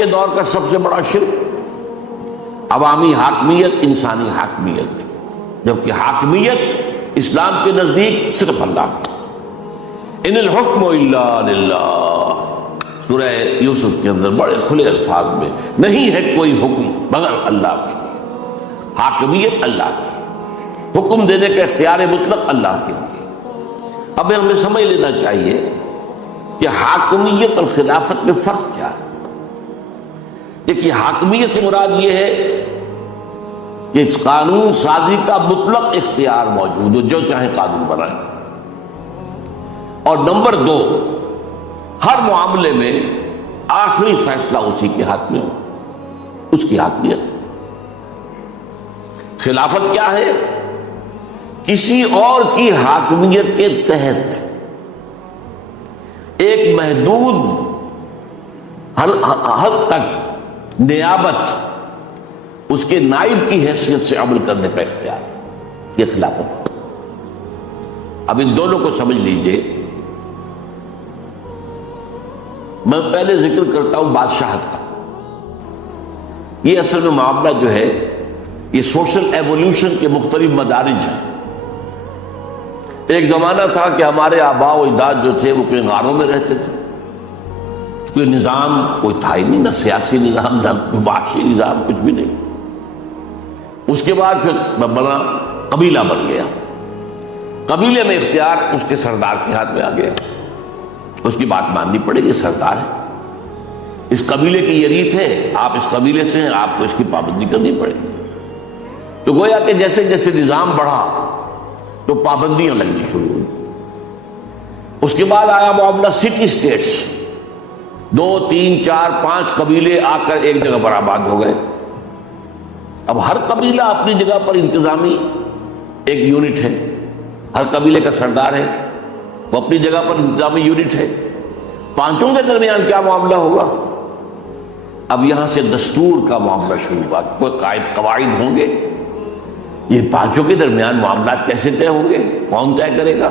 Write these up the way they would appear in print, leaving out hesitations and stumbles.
کے دور کا سب سے بڑا شرک عوامی حاکمیت، انسانی حاکمیت، جبکہ حاکمیت اسلام کے نزدیک صرف اللہ کی۔ ان الحکم الا للہ، سورہ یوسف کے اندر بڑے کھلے الفاظ میں، نہیں ہے کوئی حکم مگر اللہ کے لیے، حاکمیت اللہ کی، حکم دینے کا اختیار مطلق اللہ کے لیے۔ اب ہمیں سمجھ لینا چاہیے کہ حاکمیت اور خلافت میں فرق کیا ہے۔ دیکھیے، حاکمیت سے مراد یہ ہے کہ قانون سازی کا مطلق اختیار موجود ہو، جو چاہے قانون بنائیں، اور نمبر دو، ہر معاملے میں آخری فیصلہ اسی کے ہاتھ میں ہو، اس کی حاکمیت۔ خلافت کیا ہے؟ کسی اور کی حاکمیت کے تحت ایک محدود حد تک نیابت، اس کے نائب کی حیثیت سے عمل کرنے کا اختیار، یہ خلافت۔ اب ان دونوں کو سمجھ لیجئے۔ میں پہلے ذکر کرتا ہوں بادشاہت کا۔ یہ اصل میں معاملہ جو ہے، یہ سوشل ایوولوشن کے مختلف مدارج ہیں۔ ایک زمانہ تھا کہ ہمارے آباء و اجداد جو تھے وہ کوئی غاروں میں رہتے تھے، کوئی نظام کوئی تھا ہی نہیں، نہ سیاسی نظام، نہ کوئی معاشی نظام، کچھ بھی نہیں۔ اس کے بعد پھر بنا قبیلہ بن گیا، قبیلے میں اختیار اس کے سردار کے ہاتھ میں آ گیا، اس کی بات ماننی پڑے گی، سردار ہے، اس قبیلے کی یہ ریت ہے، آپ اس قبیلے سے ہیں، آپ کو اس کی پابندی کرنی پڑے گی۔ تو گویا کہ جیسے جیسے نظام بڑھا تو پابندیاں لگنی شروع ہوئی۔ اس کے بعد آیا معاملہ سٹی سٹیٹس، 2 3 4 5 قبیلے آ کر ایک جگہ پر آباد ہو گئے۔ اب ہر قبیلہ اپنی جگہ پر انتظامی ایک یونٹ ہے، ہر قبیلے کا سردار ہے، وہ اپنی جگہ پر انتظامی یونٹ ہے۔ پانچوں کے درمیان کیا معاملہ ہوگا؟ اب یہاں سے دستور کا معاملہ شروع ہوا، کوئی قائد قواعد ہوں گے، یہ پانچوں کے درمیان معاملات کیسے طے ہوں گے، کون طے کرے گا،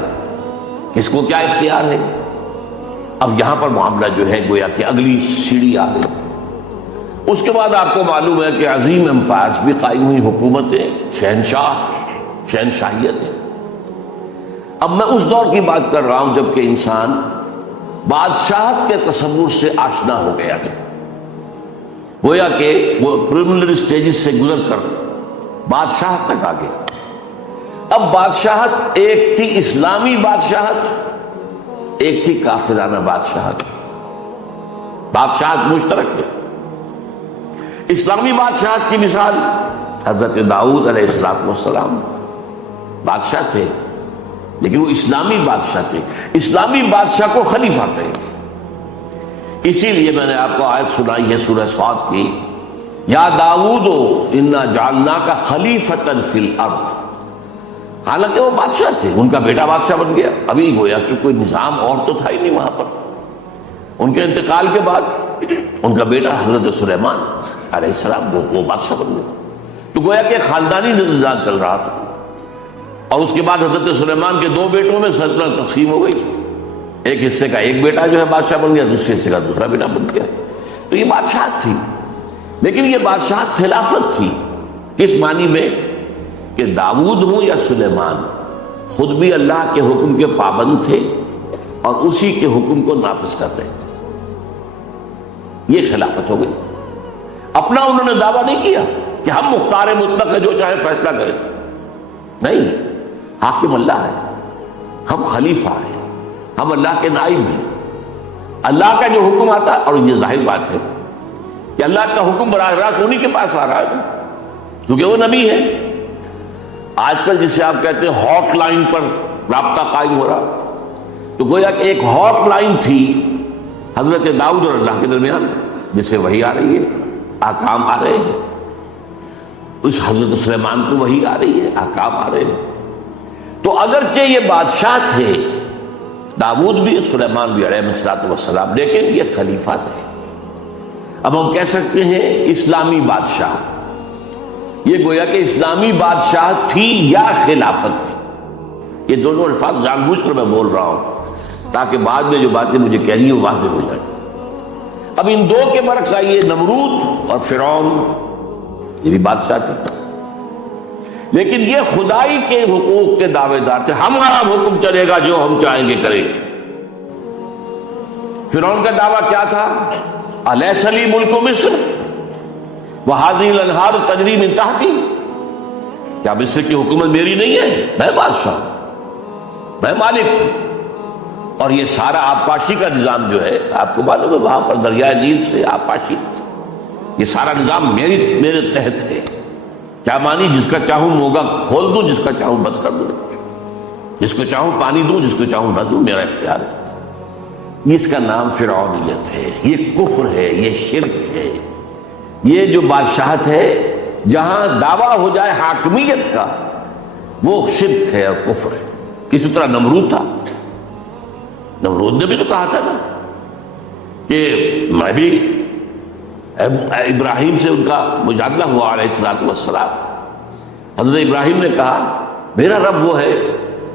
کس کو کیا اختیار ہے۔ اب یہاں پر معاملہ جو ہے گویا کہ اگلی سیڑھی آ گئی۔ اس کے بعد آپ کو معلوم ہے کہ عظیم امپائرز بھی قائم ہوئی، حکومتیں، شہنشاہیت ہے۔ اب میں اس دور کی بات کر رہا ہوں جب کہ انسان بادشاہت کے تصور سے آشنا ہو گیا تھا، گویا کہ وہ پریلیمنری سٹیجز سے گزر کر بادشاہت تک آ گیا۔ اب بادشاہت ایک تھی اسلامی بادشاہت، ایک تھی کافرانہ بادشاہت۔ بادشاہت مشترک ہے۔ اسلامی بادشاہت کی مثال حضرت داؤد علیہ السلام بادشاہ تھے، لیکن وہ اسلامی بادشاہ تھے۔ اسلامی بادشاہ کو خلیفہ کہے، اسی لیے میں نے آپ کو آیت سنائی ہے سورہ صاد کی، یا داؤد انا جعلناک خلیفۃ فی الارض۔ حالانکہ وہ بادشاہ تھے، ان کا بیٹا بادشاہ بن گیا، ابھی گویا کہ کوئی نظام اور تو تھا ہی نہیں وہاں پر۔ ان کے انتقال کے بعد ان کا بیٹا حضرت سلیمان علیہ السلام وہ بادشاہ بن گیا، تو گویا کہ خاندانی نظام چل رہا تھا۔ اور اس کے بعد حضرت سلیمان کے 2 بیٹوں میں سلطنت تقسیم ہو گئی، ایک حصے کا ایک بیٹا جو ہے بادشاہ بن گیا، دوسرے حصے کا دوسرا بیٹا بن گیا۔ تو یہ بادشاہت تھی، لیکن یہ بادشاہت خلافت تھی۔ کس معنی میں؟ کہ داؤد ہوں یا سلیمان، خود بھی اللہ کے حکم کے پابند تھے اور اسی کے حکم کو نافذ کر رہے تھے، یہ خلافت ہو گئی۔ اپنا انہوں نے دعویٰ نہیں کیا کہ ہم مختار مطلق ہے، جو چاہے فیصلہ کریں، نہیں، حاکم اللہ ہے، ہم خلیفہ ہیں، ہم اللہ کے نائب ہیں۔ اللہ کا جو حکم آتا ہے، اور یہ ظاہر بات ہے کہ اللہ کا حکم براہ راست انہی کے پاس آ رہا ہے کیونکہ وہ نبی ہے۔ آج کل جسے آپ کہتے ہیں ہاٹ لائن پر رابطہ قائم ہو رہا، تو گویا کہ ایک ہاٹ لائن تھی حضرت داؤد اور اللہ کے درمیان، جس سے وحی آ رہی ہے، احکام آ رہے ہیں۔ اس حضرت سلیمان کو وحی آ رہی ہے، احکام آ رہے ہیں۔ تو اگرچہ یہ بادشاہ تھے، داؤد بھی سلیمان بھی علیہ السلام، لیکن یہ خلیفہ تھے۔ اب ہم کہہ سکتے ہیں اسلامی بادشاہ، یہ گویا کہ اسلامی بادشاہ تھی یا خلافت تھی۔ یہ دونوں الفاظ جان بوجھ کر میں بول رہا ہوں تاکہ بعد میں جو باتیں مجھے کہنی ہیں واضح ہو جائیں۔ اب ان دو کے برعکس آئیے نمرود اور فرعون، یہ بھی بادشاہ تھے، لیکن یہ خدائی کے حقوق کے دعوے دار تھے، ہمارا حکم چلے گا، جو ہم چاہیں گے کریں گے۔ فرعون کا دعویٰ کیا تھا؟ الیس لی ملک مصر وہذہ الانہار تجری من تحتی، کیا مصر کی حکومت میری نہیں ہے؟ میں بادشاہ، میں مالک ہوں، اور یہ سارا آبپاشی کا نظام جو ہے، آپ کو معلوم ہے وہاں پر دریائے نیل سے آبپاشی، یہ سارا نظام میرے تحت ہے۔ کیا مانی؟ جس کا چاہوں موگا کھول دوں، جس کا چاہوں بند کر دوں، جس کو چاہوں پانی دوں، جس کو چاہوں نہ دوں، میرا اختیار ہے۔ اس کا نام فرعونیت ہے، یہ کفر ہے، یہ شرک ہے، یہ جو بادشاہت ہے جہاں دعویٰ ہو جائے حاکمیت کا، وہ شرک ہے اور کفر ہے۔ اسی طرح نمرود تھا، نمرود نے بھی تو کہا تھا نا کہ میں بھی، ابراہیم سے ان کا مجادلہ ہوا علیہ الصلوۃ والسلام، حضرت ابراہیم نے کہا میرا رب وہ ہے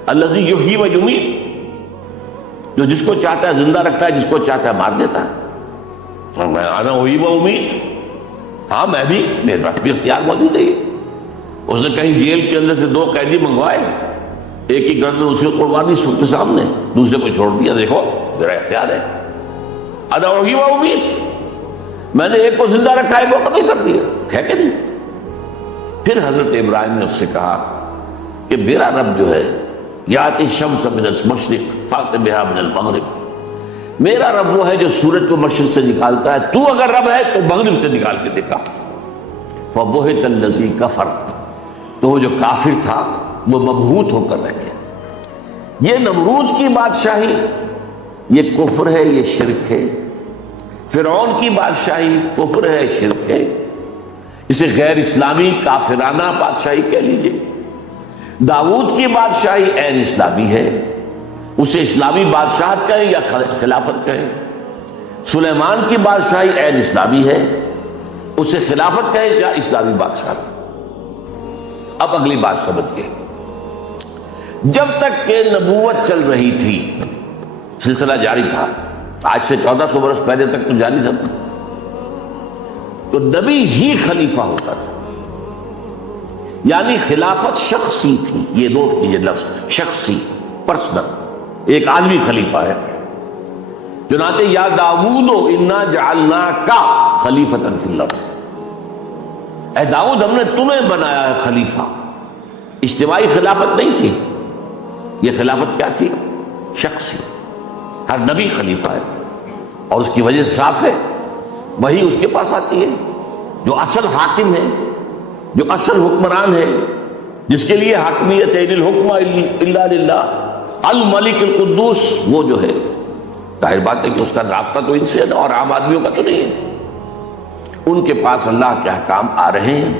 الذی یحیی و یمیت، جو جس کو چاہتا ہے زندہ رکھتا ہے، جس کو چاہتا ہے مار دیتا ہے، میں انا احیی و امیت، ہاں میں بھی، میرے پاس بھی اختیار موجود ہے۔ اس نے کہیں جیل کے اندر سے 2 قیدی منگوائے، ایک ہی گردن اسی کو توڑوا دی سب کے سامنے، دوسرے کو چھوڑ دیا، دیکھو میرا اختیار ہے، انا احیی و امیت، میں نے ایک کو زندہ رکھا ہے، وہ قتل کر دیا، ہے کہ نہیں؟ پھر حضرت ابراہیم نے اس سے کہا کہ میرا رب جو ہے یاتی الشمس من المشرق فات بها من المغرب، میرا رب وہ ہے جو سورج کو مشرق سے نکالتا ہے، تو اگر رب ہے تو مغرب سے نکال کے دکھا۔ فبہت الذی کفر، تو وہ جو کافر تھا وہ مبہوت ہو کر رہ گیا۔ یہ نمرود کی بادشاہی یہ کفر ہے، یہ شرک ہے۔ فرعون کی بادشاہی کفر ہے، شرک ہے، اسے غیر اسلامی کافرانہ بادشاہی کہہ لیجیے۔ داؤد کی بادشاہی عین اسلامی ہے، اسے اسلامی بادشاہت کہیں یا خلافت کہیں۔ سلیمان کی بادشاہی عین اسلامی ہے، اسے خلافت کہیں یا اسلامی بادشاہت۔ اب اگلی بات سمجھیے، جب تک کہ نبوت چل رہی تھی، سلسلہ جاری تھا، آج سے 1400 برس پہلے تک تو جاری تھا، تو نبی ہی خلیفہ ہوتا تھا، یعنی خلافت شخصی تھی۔ یہ نوٹ کیجئے لفظ شخصی، پرسنل، ایک عالمی خلیفہ ہے۔ چنانچہ یا داؤد انا جعلناک خلیفۃ فی الارض، اے داؤد ہم نے تمہیں بنایا ہے خلیفہ۔ اجتماعی خلافت نہیں تھی، یہ خلافت کیا تھی؟ شخصی، ہر نبی خلیفہ ہے، اور اس کی وجہ صاف ہے، وہی اس کے پاس آتی ہے جو اصل حاکم ہے، جو اصل حکمران ہے، جس کے لیے حاکمیت ہے، الحکم الا للہ الملک القدوس، وہ جو ہے، ظاہر بات ہے کہ اس کا رابطہ تو ان سے ہے اور عام آدمیوں کا تو نہیں ہے۔ ان کے پاس اللہ کے احکام آ رہے ہیں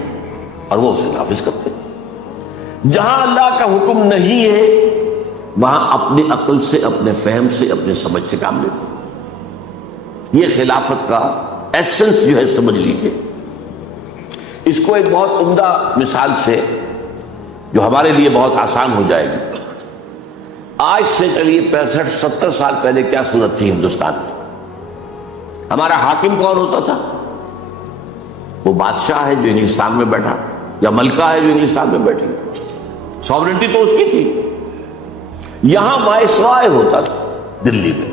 اور وہ اسے نافذ کرتے ہیں۔ جہاں اللہ کا حکم نہیں ہے وہاں اپنی عقل سے، اپنے فہم سے، اپنے سمجھ سے کام لیتے ہیں۔ یہ خلافت کا ایسنس جو ہے سمجھ لیجیے۔ اس کو ایک بہت عمدہ مثال سے جو ہمارے لیے بہت آسان ہو جائے گی، آج سے چلیے 65-70 سال پہلے کیا صورت تھی ہندوستان میں؟ ہمارا حاکم کون ہوتا تھا؟ وہ بادشاہ ہے جو انگلستان میں بیٹھا، یا ملکہ ہے جو انگلستان میں بیٹھی، سوورنٹی تو اس کی تھی۔ یہاں وائس رائے ہوتا تھا دلی میں۔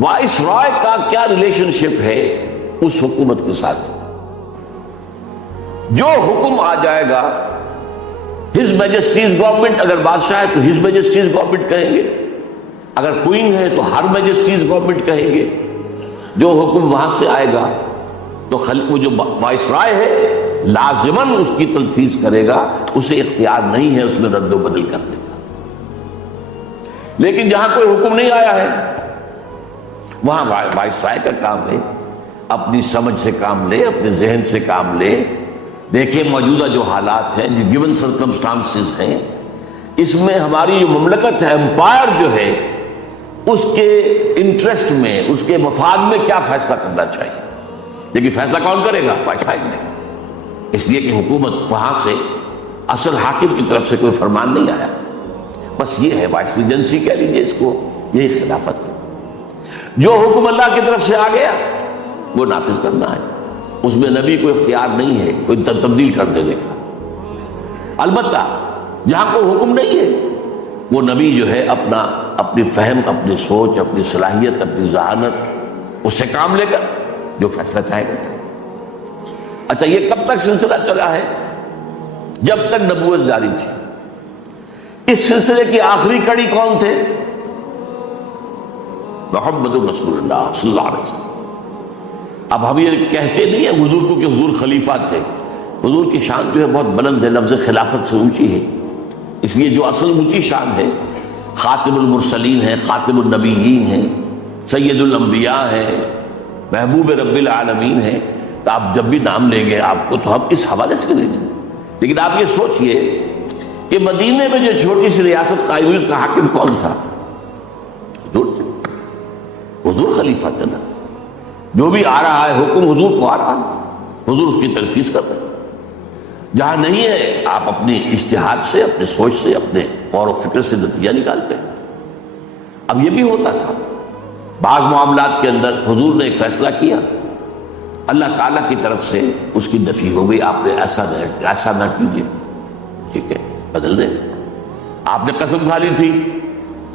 وائس رائے کا کیا ریلیشن شپ ہے اس حکومت کے ساتھ؟ جو حکم آ جائے گا، ہز میجسٹیز گورنمنٹ، اگر بادشاہ ہے تو ہز میجسٹیز گورنمنٹ کہیں گے، اگر کوئین ہے تو ہر میجسٹیز گورنمنٹ کہیں گے۔ جو حکم وہاں سے آئے گا تو وہ جو وائس رائے ہے لازماً اس کی تنفیذ کرے گا، اسے اختیار نہیں ہے اس میں رد و بدل کرنے کا۔ لیکن جہاں کوئی حکم نہیں آیا ہے وہاں وائس رائے کا کام ہے اپنی سمجھ سے کام لے، اپنے ذہن سے کام لے، دیکھیں موجودہ جو حالات ہیں، جو گیون سرکمسٹانسز ہیں، اس میں ہماری جو مملکت ہے، امپائر جو ہے، اس کے انٹرسٹ میں، اس کے مفاد میں کیا فیصلہ کرنا چاہیے۔ لیکن فیصلہ کون کرے گا؟ وائس رائے نہیں، اس لیے کہ حکومت وہاں سے اصل حاکم کی طرف سے کوئی فرمان نہیں آیا، بس یہ ہے وائس ریجنسی کہہ لیجیے اس کو، یہی خلافت ہے۔ جو حکم اللہ کی طرف سے آ گیا وہ نافذ کرنا ہے، اس میں نبی کو اختیار نہیں ہے کوئی تبدیل کر دینے کا۔ البتہ جہاں کوئی حکم نہیں ہے وہ نبی جو ہے اپنی فہم، اپنی سوچ، اپنی صلاحیت، اپنی ذہانت اس سے کام لے کر جو فیصلہ چاہے گا کرے۔ اچھا، یہ کب تک سلسلہ چلا ہے؟ جب تک نبوت جاری تھی۔ اس سلسلے کی آخری کڑی کون تھے؟ محمد رسول اللہ صلی اللہ علیہ وسلم۔ اب ہم یہ کہتے نہیں ہیں حضور کو کہ حضور خلیفہ تھے، حضور کی شان جو ہے بہت بلند ہے، لفظ خلافت سے اونچی ہے، اس لیے جو اصل اونچی شان ہے خاتم المرسلین ہے، خاتم النبیین ہے، سید الانبیاء ہے، محبوب رب العالمین ہے، تو آپ جب بھی نام لیں گے آپ کو تو ہم اس حوالے سے لیں گے۔ لیکن آپ یہ سوچئے کہ مدینے میں جو چھوٹی سی ریاست قائم ہوئی اس کا حاکم کون تھا؟ حضور تھے، حضور خلیفہ تھے نا، جو بھی آ رہا ہے حکم حضور کو آ رہا ہے، حضور اس کی تنفیذ کر رہے ہیں۔ جہاں نہیں ہے آپ اپنی اجتہاد سے، اپنے سوچ سے، اپنے غور و فکر سے نتیجہ نکالتے ہیں۔ اب یہ بھی ہوتا تھا بعض معاملات کے اندر حضور نے ایک فیصلہ کیا، اللہ تعالیٰ کی طرف سے اس کی نفی ہو گئی، آپ نے ایسا نہ کیجیے، ٹھیک ہے، بدل دیں۔ آپ نے قسم کھا لی تھی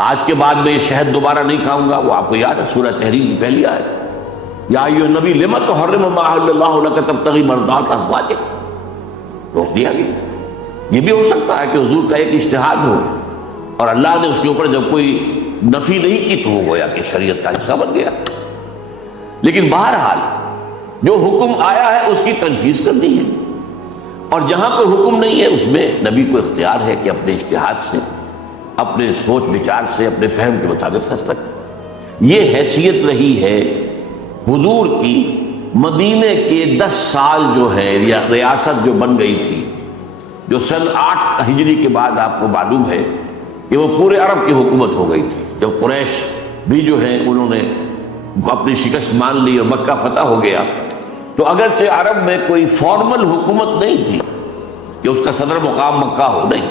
آج کے بعد میں یہ شہد دوبارہ نہیں کھاؤں گا، وہ آپ کو یاد ہے سورہ تحریم کی پہلی آیت، یا ایھا النبی لم تحرم ما احل اللہ لک تبتغی مرضات ازواجک، روک دیا گیا۔ یہ بھی ہو سکتا ہے کہ حضور کا ایک اجتہاد ہو اور اللہ نے اس کے اوپر جب کوئی نفی نہیں کی تو وہ گویا کہ شریعت کا حصہ بن گیا۔ لیکن بہرحال جو حکم آیا ہے اس کی تنفیذ کرنی ہے، اور جہاں کوئی حکم نہیں ہے اس میں نبی کو اختیار ہے کہ اپنے اجتہاد سے، اپنے سوچ بچار سے، اپنے فہم کے مطابق فیصلہ کرے۔ یہ حیثیت رہی ہے حضور کی مدینے کے 10 سال جو ہے ریاست جو بن گئی تھی، جو سن 8 ہجری کے بعد آپ کو معلوم ہے کہ وہ پورے عرب کی حکومت ہو گئی تھی۔ جب قریش بھی جو ہے انہوں نے اپنی شکست مان لی اور مکہ فتح ہو گیا، تو اگرچہ عرب میں کوئی فارمل حکومت نہیں تھی کہ اس کا صدر مقام مکہ ہو، نہیں،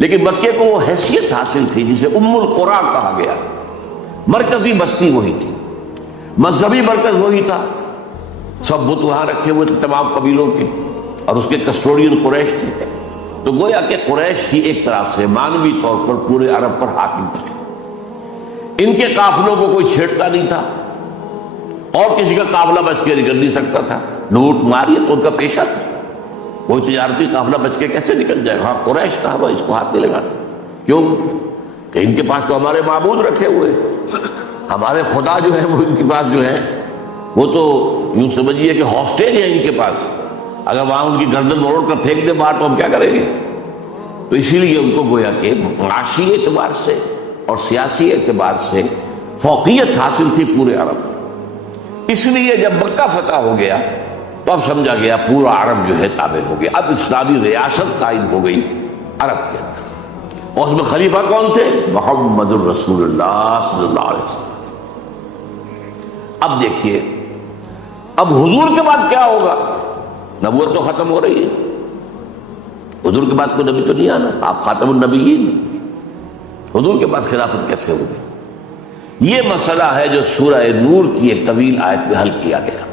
لیکن مکے کو وہ حیثیت حاصل تھی جسے ام القریٰ کہا گیا۔ مرکزی بستی وہی تھی، مذہبی مرکز وہی تھا، سب بت وہاں رکھے ہوئے تھے تمام قبیلوں کے، اور اس کے کسٹوڈین قریش تھے۔ تو گویا کہ قریش ہی ایک طرح سے معنوی طور پر پورے عرب پر حاکم تھے۔ ان کے قافلوں کو کوئی چھیڑتا نہیں تھا، اور کسی کا قافلہ بچ کے نکل نہیں سکتا تھا، لوٹ ماری تو ان کا پیشہ تھا، کوئی تجارتی قافلہ بچ کے کیسے نکل جائے؟ ہاں قریش کہا وہ اس کو ہاتھ نہیں لگانا، کیوں کہ ان کے پاس تو ہمارے معبود رکھے ہوئے، ہمارے خدا جو ہے وہ ان کے پاس جو ہے وہ تو یوں سمجھیے کہ ہاسٹیج ہے ان کے پاس، اگر وہاں ان کی گردن مروڑ کر پھینک دے باہر تو ہم کیا کریں گے؟ تو اسی لیے ان کو گویا کہ معاشی اعتبار سے اور سیاسی اعتبار سے فوقیت حاصل تھی پورے عرب میں۔ اس لیے جب مکہ فتح ہو گیا تو اب سمجھا گیا پورا عرب جو ہے تابع ہو گیا، اب اسلامی ریاست قائم ہو گئی عرب کے اندر، اور اس میں خلیفہ کون تھے؟ محمد الرسول اللہ صلی اللہ علیہ وسلم۔ اب دیکھیے اب حضور کے بعد کیا ہوگا؟ نبوت تو ختم ہو رہی ہے، حضور کے بعد کوئی نبی تو نہیں آنا، آپ خاتم النبیین، حضور کے بعد خلافت کیسے ہوگی؟ یہ مسئلہ ہے جو سورہ نور کی ایک طویل آیت میں حل کیا گیا۔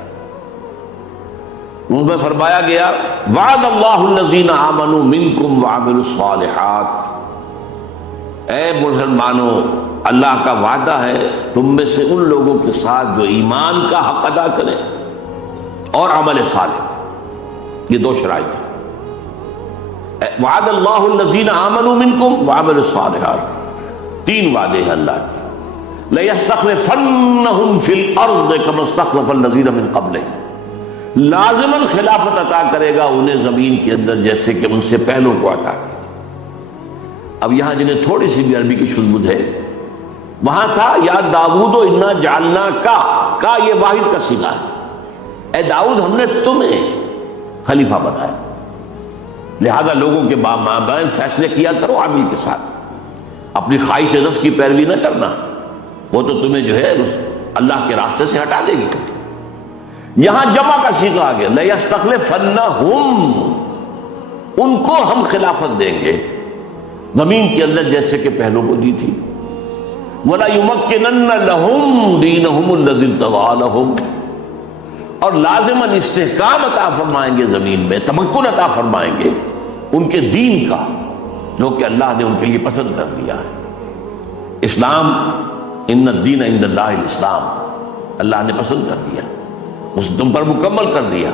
ان میں فرمایا گیا وعد اللہ الذین آمنوا منکم وعملوا الصالحات، اے مسلمانوں اللہ کا وعدہ ہے تم میں سے ان لوگوں کے ساتھ جو ایمان کا حق ادا کریں اور عمل صالح، یہ 2 شرائط ہیں۔ وعد اللہ الذین آمنوا منکم وعملوا الصالحات، 3 وعدے ہیں اللہ کے۔ لَيَسْتَخْلِفَنَّهُمْ فِي الْأَرْضِ كَمَا اسْتَخْلَفَ الَّذِينَ مِنْ قَبْلِهِمْ، لازماً خلافت عطا کرے گا انہیں زمین کے اندر جیسے کہ ان سے پہلوں کو عطا کی تھی۔ اب یہاں جنہیں تھوڑی سی بھی عربی کی شذ ہے، وہاں تھا یا داؤد انا جعلنا کا یہ واحد کا صیغہ ہے، اے داؤد ہم نے تمہیں خلیفہ بنایا، لہذا لوگوں کے مابین فیصلے کیا کرو عامل کے ساتھ، اپنی خواہش نفس کی پیروی نہ کرنا، وہ تو تمہیں جو ہے اللہ کے راستے سے ہٹا دے گی۔ یہاں جمع کا صیغہ آ گیا، لَيَسْتَخْلِفَنَّهُمْ، ان کو ہم خلافت دیں گے زمین کے اندر جیسے کہ پہلوں کو دی تھی۔ وَلَا يُمَكِّنَنَّ لَهُمْ دِينَهُمُ الَّذِي ارْتَضَىٰ لَهُمْ، اور لازماً استحکام عطا فرمائیں گے زمین میں، تمکن عطا فرمائیں گے ان کے دین کا جو کہ اللہ نے ان کے لیے پسند کر دیا ہے۔ اسلام، ان الدین عند اللہ الاسلام، اللہ نے پسند کر دیا، اس نے تم پر مکمل کر دیا۔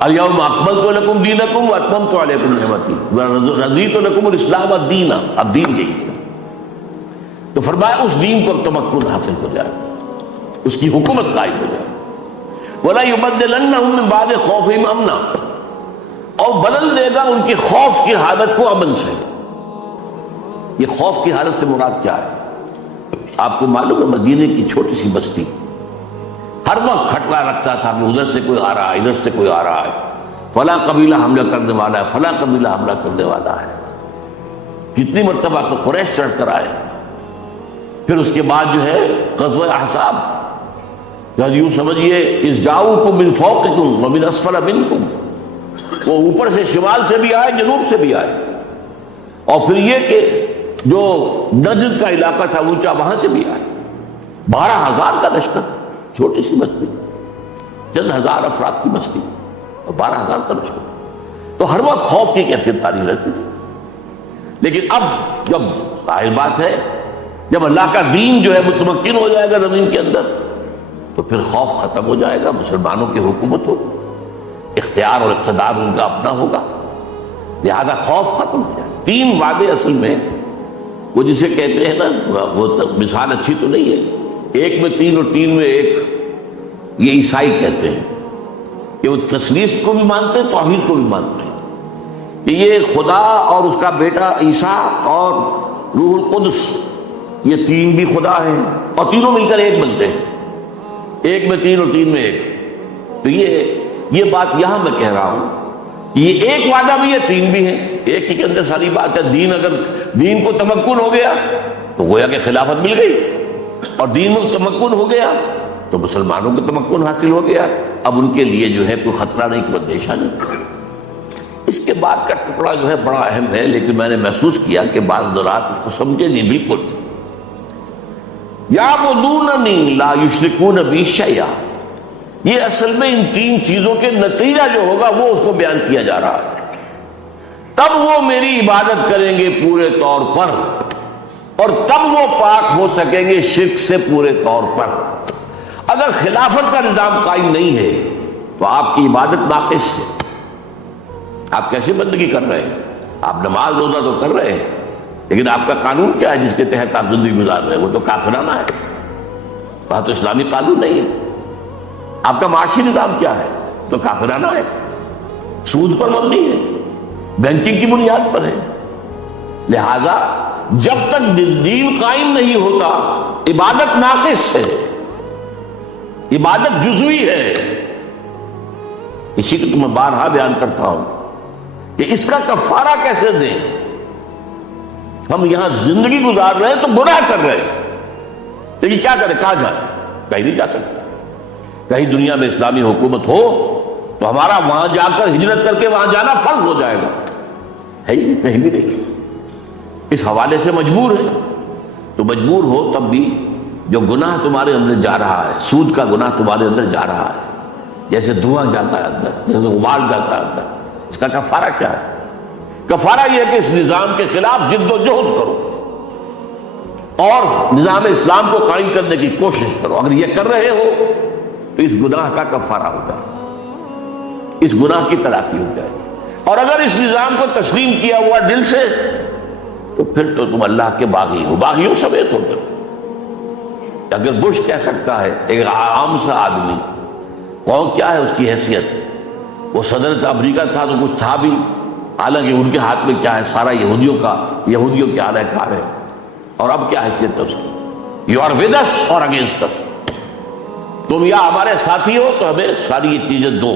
الیوم اکملت لکم دینکم واتممت علیکم نعمتی ورضیت لکم الاسلام دینا، اب دین یہی ہے۔ تو فرمایا اس دین کو تمکن حاصل ہو جائے، اس کی حکومت قائم ہو جائے۔ وَلَا يُبَدِّلَنَّهُم مِّن بَعْدِ خَوْفِهِمْ أَمْنًا، اور بدل دے گا ان کی خوف کی حالت کو امن سے۔ یہ خوف کی حالت سے مراد کیا ہے؟ آپ کو معلوم ہے مدینے کی چھوٹی سی بستی ہر وقت کھٹکا رکھتا تھا کہ ادھر سے کوئی آ رہا ہے، ادھر سے کوئی آ رہا ہے، فلاں قبیلہ حملہ کرنے والا ہے، فلاں قبیلہ حملہ کرنے والا ہے۔ کتنی مرتبہ تو قریش چڑھ کر آئے، پھر اس کے بعد جو ہے غزوہ احزاب، یوں سمجھیے اذ جاؤکم من فوقکم ومن اسفل منکم، وہ اوپر سے شمال سے بھی آئے، جنوب سے بھی آئے، اور پھر یہ کہ جو نجد کا علاقہ تھا اونچا وہاں سے بھی آئے۔ 12,000 کا لشکر، چھوٹی سی بستی، چند ہزار افراد کی بستی اور 12,000 کا لشکر، تو ہر وقت خوف کی کیفیت تاری رہتی تھی۔ لیکن اب جب ظاہر بات ہے جب اللہ کا دین جو ہے متمکن ہو جائے گا زمین کے اندر تو پھر خوف ختم ہو جائے گا، مسلمانوں کی حکومت ہوگی، اختیار اور اقتدار ان کا اپنا ہوگا، لہذا خوف ختم ہو جائے گا۔ 3 وعدے اصل میں وہ جسے کہتے ہیں نا، وہ مثال اچھی تو نہیں ہے، 1 میں 3 اور 3 میں 1، یہ عیسائی کہتے ہیں کہ وہ تثلیث کو بھی مانتے ہیں، توحید کو بھی مانتے ہیں کہ یہ خدا اور اس کا بیٹا عیسیٰ اور روح القدس، یہ 3 بھی خدا ہیں اور تینوں مل کر ایک بنتے ہیں، 1 میں 3 اور 3 میں 1۔ تو یہ بات یہاں میں کہہ رہا ہوں، یہ ایک وعدہ بھی ہے، 3 بھی ہیں، ایک ہی کے اندر ساری بات ہے۔ دین، اگر دین کو تمکن ہو گیا تو گویا کہ خلافت مل گئی، اور دین کو تمکن ہو گیا تو مسلمانوں کو تمکن حاصل ہو گیا۔ اب ان کے لیے جو ہے کوئی خطرہ نہیں، کوئی اندیشہ نہیں۔ اس کے بعد کا ٹکڑا جو ہے بڑا اہم ہے، لیکن میں نے محسوس کیا کہ بعض حضرات اس کو سمجھے نہیں بالکل۔ یعبدوننی لا یشرکون بی شیئا، یہ اصل میں ان 3 چیزوں کے نتیجہ جو ہوگا وہ اس کو بیان کیا جا رہا ہے۔ تب وہ میری عبادت کریں گے پورے طور پر، اور تب وہ پاک ہو سکیں گے شرک سے پورے طور پر۔ اگر خلافت کا نظام قائم نہیں ہے تو آپ کی عبادت ناقص ہے۔ آپ کیسے بندگی کر رہے ہیں؟ آپ نماز روزہ تو کر رہے ہیں، لیکن آپ کا قانون کیا ہے جس کے تحت آپ زندگی گزار رہے ہیں؟ وہ تو کافرانہ ہے، وہاں تو اسلامی قانون نہیں ہے۔ آپ کا معاشی نظام کیا ہے؟ تو کافرانہ ہے، سود پر مبنی ہے، بینکنگ کی بنیاد پر ہے۔ لہذا جب تک دین قائم نہیں ہوتا عبادت ناقص ہے، عبادت جزوی ہے۔ اسی کو تو میں بارہا بیان کرتا ہوں کہ اس کا کفارہ کیسے دیں؟ ہم یہاں زندگی گزار رہے ہیں تو گناہ کر رہے ہیں، لیکن کیا کریں؟ کہاں جائیں؟ کہیں نہیں جا سکتے۔ کہیں دنیا میں اسلامی حکومت ہو تو ہمارا وہاں جا کر ہجرت کر کے وہاں جانا فرض ہو جائے گا، ہے ہی کہیں بھی نہیں۔ اس حوالے سے مجبور ہے، تو مجبور ہو تب بھی جو گناہ تمہارے اندر جا رہا ہے، سود کا گناہ تمہارے اندر جا رہا ہے، جیسے دھواں جاتا ہے اندر، جیسے غبار جاتا ہے اندر، اس کا کفارہ کیا ہے؟ کفارہ یہ ہے کہ اس نظام کے خلاف جد و جہد کرو اور نظام اسلام کو قائم کرنے کی کوشش کرو۔ اگر یہ کر رہے ہو تو اس گناہ کا کفارہ ہو جائے، اس گناہ کی تلافی ہو جائے گی۔ اور اگر اس نظام کو تسلیم کیا ہوا دل سے تو پھر تو تم اللہ کے باغی ہو، باغیوں سمیت ہو گئے۔ اگر بش کہہ سکتا ہے، ایک عام سا آدمی، کون کیا ہے اس کی حیثیت؟ وہ صدر امریکہ تھا تو کچھ تھا بھی، حالانکہ ان کے ہاتھ میں کیا ہے؟ سارا یہودیوں کے اعلی کار ہے۔ اور اب کیا حیثیت ہے اس کی؟ یو آر ود اس اور اگینسٹ اس، تم یا ہمارے ساتھی ہو تو ہمیں ساری یہ چیزیں دو،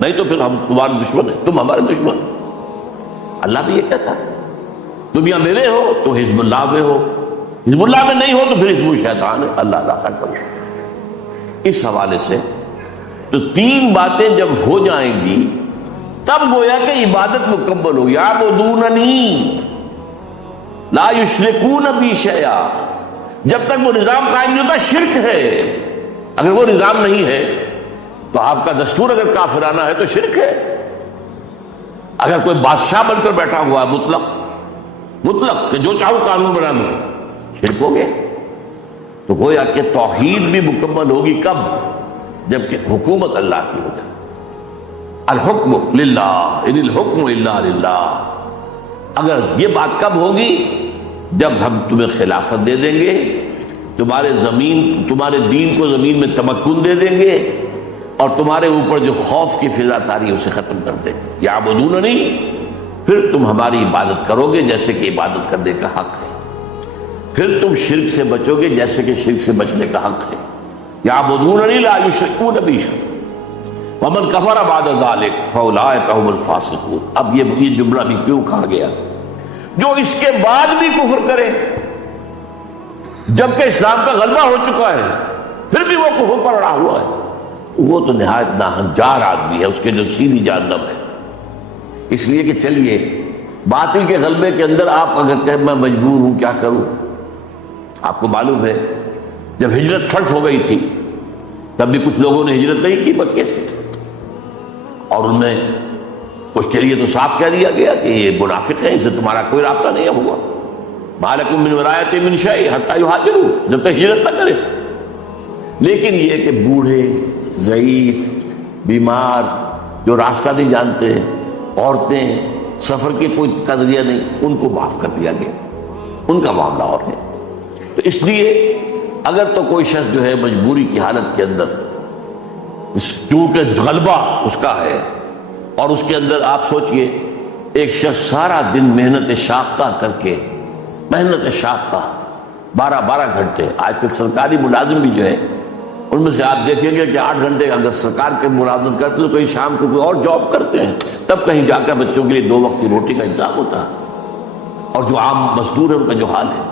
نہیں تو پھر ہم تمہارے دشمن ہیں، تم ہمارے دشمن۔ اللہ بھی یہ کہتا ہے تم یا میرے ہو تو حزب اللہ میں ہو، حزب اللہ میں نہیں ہو تو پھر حزب الشیطان ہے، اللہ داخل کرو۔ اس حوالے سے تو 3 باتیں جب ہو جائیں گی تب گویا کہ عبادت مکمل ہو۔ یعبدوننی لا یشرکون بی شیئا، جب تک وہ نظام قائم نہیں ہوتا شرک ہے۔ اگر وہ نظام نہیں ہے تو آپ کا دستور اگر کافرانہ ہے تو شرک ہے. اگر کوئی بادشاہ بن کر بیٹھا ہوا ہے مطلق کہ جو چاہوں قانون بنا لوں، شرک ہو گیا. تو گویا کہ توحید بھی مکمل ہوگی کب؟ جبکہ حکومت اللہ کی ہو جائے. الحکم للہ ان الحکم الا للہ. اگر یہ بات کب ہوگی؟ جب ہم تمہیں خلافت دے دیں گے، تمہارے دین کو زمین میں تمکن دے دیں گے، اور تمہارے اوپر جو خوف کی فضا تاری اسے ختم کر دیں گے. یعبدوننی، پھر تم ہماری عبادت کرو گے جیسے کہ عبادت کرنے کا حق ہے. پھر تم شرک سے بچو گے جیسے کہ شرک سے بچنے کا حق ہے. یعبدوننی لا یشرکون بی شیئا ومن کفر بعد ذلک فاولئک هم الفاسقون. اب یہ جملہ بھی کیوں کہا گیا؟ جو اس کے بعد بھی کفر کرے جبکہ اسلام کا غلبہ ہو چکا ہے، پھر بھی وہ کفر پر اڑا ہوا ہے، وہ تو نہایت ناہنجار آدمی ہے، اس کے جو سیدھی جہنم ہے. اس لیے کہ چلیے باطل کے غلبے کے اندر آپ اگر کہیں میں مجبور ہوں کیا کروں. آپ کو معلوم ہے جب ہجرت فرض ہو گئی تھی تب بھی کچھ لوگوں نے ہجرت نہیں کی مکے سے، اور ان میں کچھ کے لیے تو صاف کہہ دیا گیا کہ یہ منافق ہیں، ان سے تمہارا کوئی رابطہ نہیں ہوا. ما لکم من ولایۃ من شیء حتی یہاجروا، جب تک ہجرت نہ کرے. لیکن یہ کہ بوڑھے، ضعیف، بیمار، جو راستہ نہیں جانتے، عورتیں، سفر کی کوئی قدریہ نہیں، ان کو معاف کر دیا گیا، ان کا معاملہ اور ہے. تو اس لیے اگر تو کوئی شخص جو ہے مجبوری کی حالت کے اندر، چونکہ غلبہ اس کا ہے، اور اس کے اندر آپ سوچئے ایک شخص سارا دن محنت شاقہ کر کے، محنت شاقہ 12 گھنٹے، آج کل سرکاری ملازم بھی جو ہے ان میں سے آپ دیکھیں گے کہ 8 گھنٹے اگر سرکار کے ملازمت کرتے تو کہیں شام کو کوئی اور جاب کرتے ہیں، تب کہیں جا کر بچوں کے لیے 2 وقت کی روٹی کا انتظام ہوتا ہے. اور جو عام مزدور ہے ان کا جو حال ہے،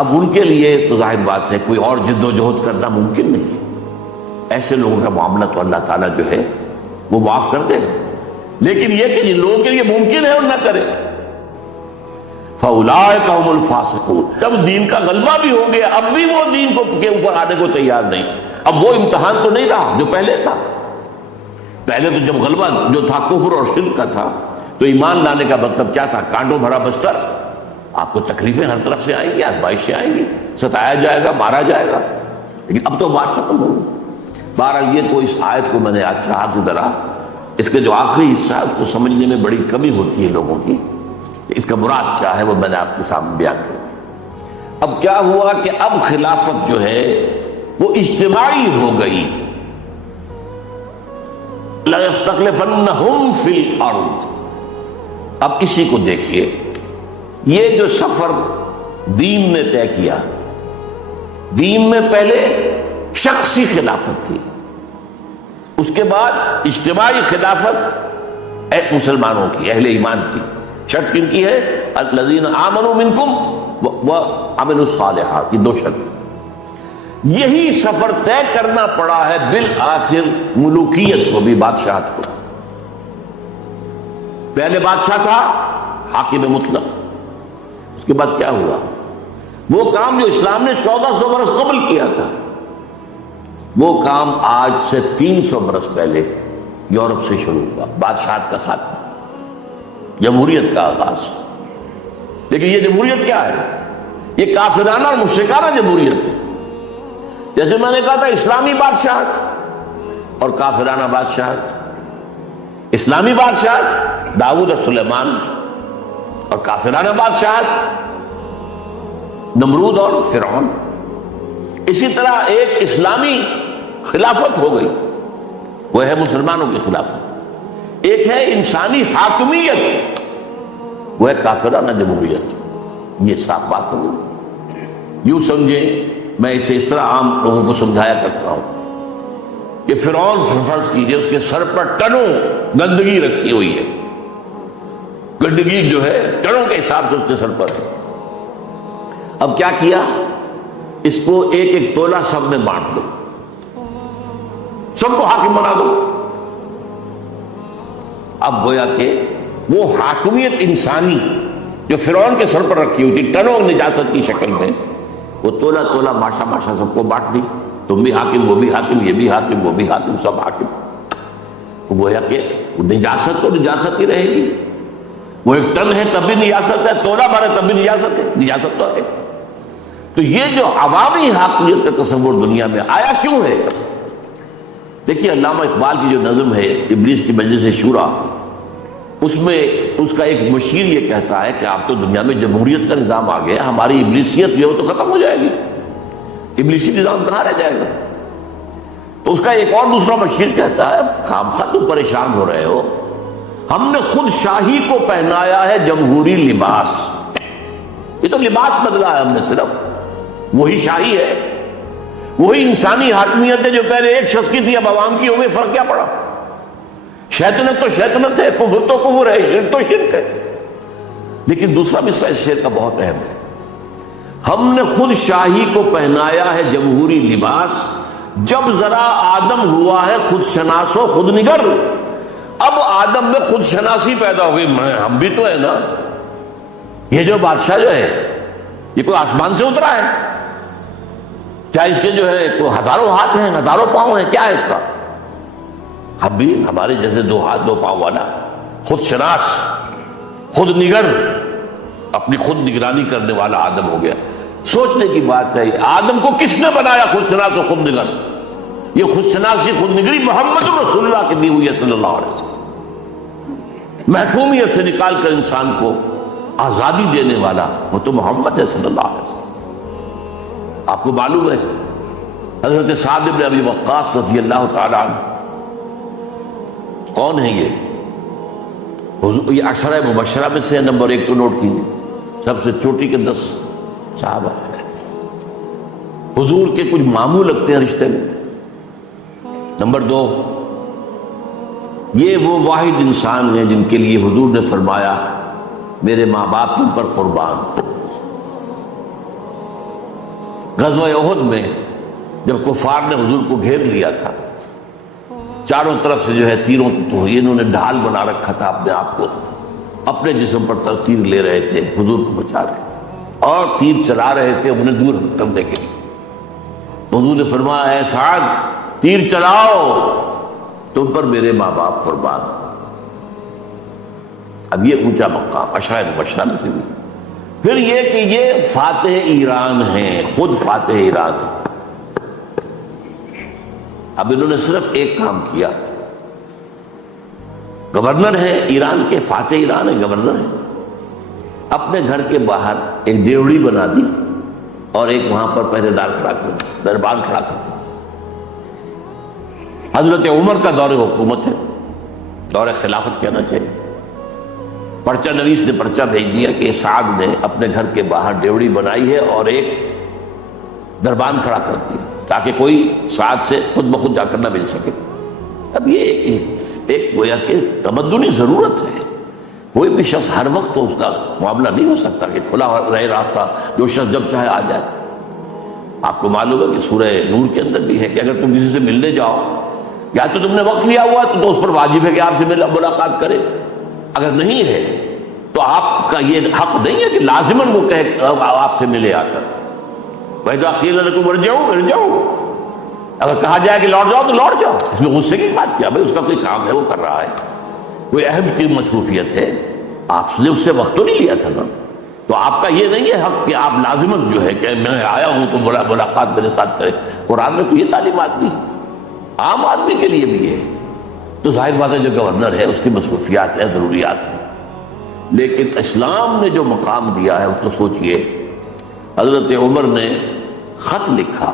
اب ان کے لیے تو ظاہر بات ہے کوئی اور جد و جہد کرنا ممکن نہیں ہے. ایسے لوگوں کا معاملہ تو اللہ تعالیٰ جو ہے وہ معاف کر دے گا. لیکن یہ کہ جن لوگوں کے لیے ممکن ہے اور نہ کرے، فَأُولَٰئِكَ هُمُ الْفَاسِقُونَ. جب دین کا غلبہ بھی ہو گیا اب بھی وہ دین کے اوپر آنے کو تیار نہیں. اب وہ امتحان تو نہیں رہا جو پہلے تھا. پہلے تو جب غلبہ جو تھا کفر اور شرک کا تھا تو ایمان لانے کا مطلب کیا تھا؟ کانٹوں بھرا بستر، آپ کو تکلیفیں ہر طرف سے آئیں گی، آزمائشیں آئیں گی، ستایا جائے گا، مارا جائے گا. لیکن اب تو بات ختم ہو گئی. بہرحال یہ تو اس آیت کو میں نے آج چاہا کی طرح اس کے جو آخری حصہ ہے اس کو سمجھنے میں بڑی کمی ہوتی ہے لوگوں کی. اس کا مراد کیا ہے وہ میں نے آپ کے سامنے بیان کر دیا. اب کیا ہوا کہ اب خلافت جو ہے وہ اجتماعی ہو گئی. لَيَسْتَخْلِفَنَّهُمْ فِي الْأَرْضِ. اب اسی کو دیکھیے، یہ جو سفر دین نے طے کیا، دین میں پہلے شخصی خلافت تھی، اس کے بعد اجتماعی خلافت مسلمانوں کی، اہل ایمان کی. شرط کن کی ہے؟ الذین آمنوا منکم وعملوا الصالحات. یہ 2 شرط. یہی سفر طے کرنا پڑا ہے بالآخر ملوکیت کو بھی، بادشاہت کو. پہلے بادشاہ تھا حاکم مطلق، اس کے بعد کیا ہوا؟ وہ کام جو اسلام نے 1400 برس قبل کیا تھا، وہ کام آج سے 300 برس پہلے یورپ سے شروع ہوا. بادشاہت کا خاتمہ، جمہوریت کا آغاز. لیکن یہ جمہوریت کیا ہے؟ یہ کافرانہ اور مشرکانہ جمہوریت ہے. جیسے میں نے کہا تھا اسلامی بادشاہت اور کافرانہ بادشاہت. اسلامی بادشاہت داؤد اور سلیمان، اور کافرانہ بادشاہت نمرود اور فرعون. اسی طرح ایک اسلامی خلافت ہو گئی، وہ ہے مسلمانوں کی خلافت. ایک ہے انسانی حاکمیت، وہ ہے کافرانہ جمہوریت. یہ صاف بات ہو گئی. یوں سمجھیں، میں اسے اس طرح عام لوگوں کو سمجھایا کرتا ہوں کہ فرعون فرض کیجئے اس کے سر پر ٹنوں گندگی رکھی ہوئی ہے. گندگی جو ہے ٹنوں کے حساب سے اس کے سر پر ہے. اب کیا کیا؟ اس کو 1 تولہ سب میں بانٹ دو، سب کو حاکم بنا دو. اب گویا کہ وہ حاکمیت انسانی جو فرعون کے سر پر رکھی ہوئی تھی ٹنوں نجاست کی شکل میں، وہ تولہ ماشا سب کو بانٹ دی. تم بھی حاکم، وہ بھی حاکم، یہ بھی حاکم، وہ بھی حاکم، سب حاکم. تو گویا کہ نجاست تو نجاست ہی رہے گی. وہ ایک تن ہے تب بھی نجاست ہے، توڑا مارے تب بھی نجاست ہے، نجاست تو ہے. تو یہ جو عوامی حاکمیت کا تصور دنیا میں آیا کیوں ہے؟ دیکھیے علامہ اقبال کی جو نظم ہے ابلیس کی مجلس شورا، اس میں اس کا ایک مشیر یہ کہتا ہے کہ آپ تو دنیا میں جمہوریت کا نظام آ گیا، ہماری ابلیسیت جو ہے تو ختم ہو جائے گی، ابلیسی نظام کہاں رہ جائے گا. تو اس کا ایک اور دوسرا مشیر کہتا ہے خامخواہ تم پریشان ہو رہے ہو، ہم نے خود شاہی کو پہنایا ہے جمہوری لباس. یہ تو لباس بدلا ہے ہم نے، صرف وہی شاہی ہے، وہی انسانی حاکمیت ہے جو پہلے ایک شخص کی تھی اب عوام کی ہو گئی. فرق کیا پڑا؟ شیطنت تو شیطنت ہے، کفر تو کفر ہے، شرک تو شرک ہے. لیکن دوسرا مصرع اس شعر کا بہت اہم ہے، ہم نے خود شاہی کو پہنایا ہے جمہوری لباس، جب ذرا آدم ہوا ہے خود شناس و خود نگر. اب آدم میں خود شناسی پیدا ہو گئی، ہم بھی تو ہے نا. یہ جو بادشاہ جو ہے یہ کوئی آسمان سے اترا ہے؟ کیا اس کے جو ہے ہزاروں ہاتھ ہیں، ہزاروں پاؤں ہیں؟ کیا ہے اس کا؟ ہم بھی ہمارے جیسے دو ہاتھ دو پاؤں والا، خود شناس خود نگر، اپنی خود نگرانی کرنے والا آدم ہو گیا. سوچنے کی بات ہے، آدم کو کس نے بنایا خود شناس و خود نگر؟ یہ خود شناسی خود نگری محمد رسول اللہ کی دی ہوئی ہے صلی اللہ علیہ وسلم. محکومیت سے نکال کر انسان کو آزادی دینے والا وہ تو محمد ہے صلی اللہ علیہ وسلم. آپ کو معلوم ہے حضرت سعد بن ابی وقاص رضی اللہ تعالی عنہ کون ہیں؟ یہ عشرہ مبشرہ میں سے نمبر 1 تو نوٹ کیجیے، سب سے چوٹی کے 10 صحابہ. حضور کے کچھ ماموں لگتے ہیں رشتے میں. نمبر 2، یہ وہ واحد انسان ہیں جن کے لیے حضور نے فرمایا میرے ماں باپ تم پر قربان. غزوہ احد میں جب کفار نے حضور کو گھیر لیا تھا، چاروں طرف سے جو ہے تیروں کی تو انہوں نے ڈھال بنا رکھا تھا اپنے آپ کو، اپنے جسم پر تیر لے رہے تھے، حضور کو بچا رہے تھے اور تیر چلا رہے تھے انہیں دور کرنے کے لیے. حضور نے فرمایا اے سعد تیر چلاؤ، تم پر میرے ماں باپ قربان. اب یہ اونچا مقام عشرہ مبشرہ میں سے بھی. پھر یہ کہ یہ فاتح ایران ہیں، خود فاتح ایران ہیں. اب انہوں نے صرف ایک کام کیا، گورنر ہیں ایران کے، فاتح ایران ہے، گورنر ہے. اپنے گھر کے باہر ایک ڈیوڑی بنا دی اور ایک وہاں پر پہرے دار کھڑا کر دیا، دربان کھڑا کر دیا. حضرت عمر کا دور حکومت ہے، دور خلافت کہنا چاہیے. پرچہ نویس نے پرچہ بھیج دیا کہ سعد نے اپنے گھر کے باہر ڈیوڑی بنائی ہے اور ایک دربان کھڑا کر دیا تاکہ کوئی سعد سے خود بخود جا کر نہ مل سکے. اب یہ ایک گویا کہ تمدنی ضرورت ہے. کوئی بھی شخص ہر وقت تو اس کا معاملہ نہیں ہو سکتا کہ کھلا رہے راستہ، جو شخص جب چاہے آ جائے. آپ کو معلوم ہے کہ سورہ نور کے اندر بھی ہے کہ اگر تم کسی سے ملنے جاؤ، یا تو تم نے وقت لیا ہوا تو اس پر واجب ہے کہ آپ سے ملاقات کرے، اگر نہیں ہے تو آپ کا یہ حق نہیں ہے کہ لازماً وہ کہے آپ سے ملے آ کر. وَإِذَا قِيلَ لَكُمْ ارْجِعُوا ارْجِعُوا، اگر کہا جائے کہ لوٹ جاؤ تو لوٹ جاؤ. اس میں غصے کی بات کیا؟ بھائی اس کا کوئی کام ہے وہ کر رہا ہے، کوئی اہم کی مصروفیت ہے، آپ نے اس سے وقت تو نہیں لیا تھا نا. تو آپ کا یہ نہیں ہے حق کہ آپ لازماً جو ہے کہ میں آیا ہوں تو ملاقات میرے ساتھ کرے. قرآن میں تو یہ تعلیمات بھی عام آدمی کے لیے بھی ہے. تو ظاہر بات ہے جو گورنر ہے اس کی مصروفیات ہیں، ضروریات ہیں. لیکن اسلام نے جو مقام دیا ہے اس کو سوچئے. حضرت عمر نے خط لکھا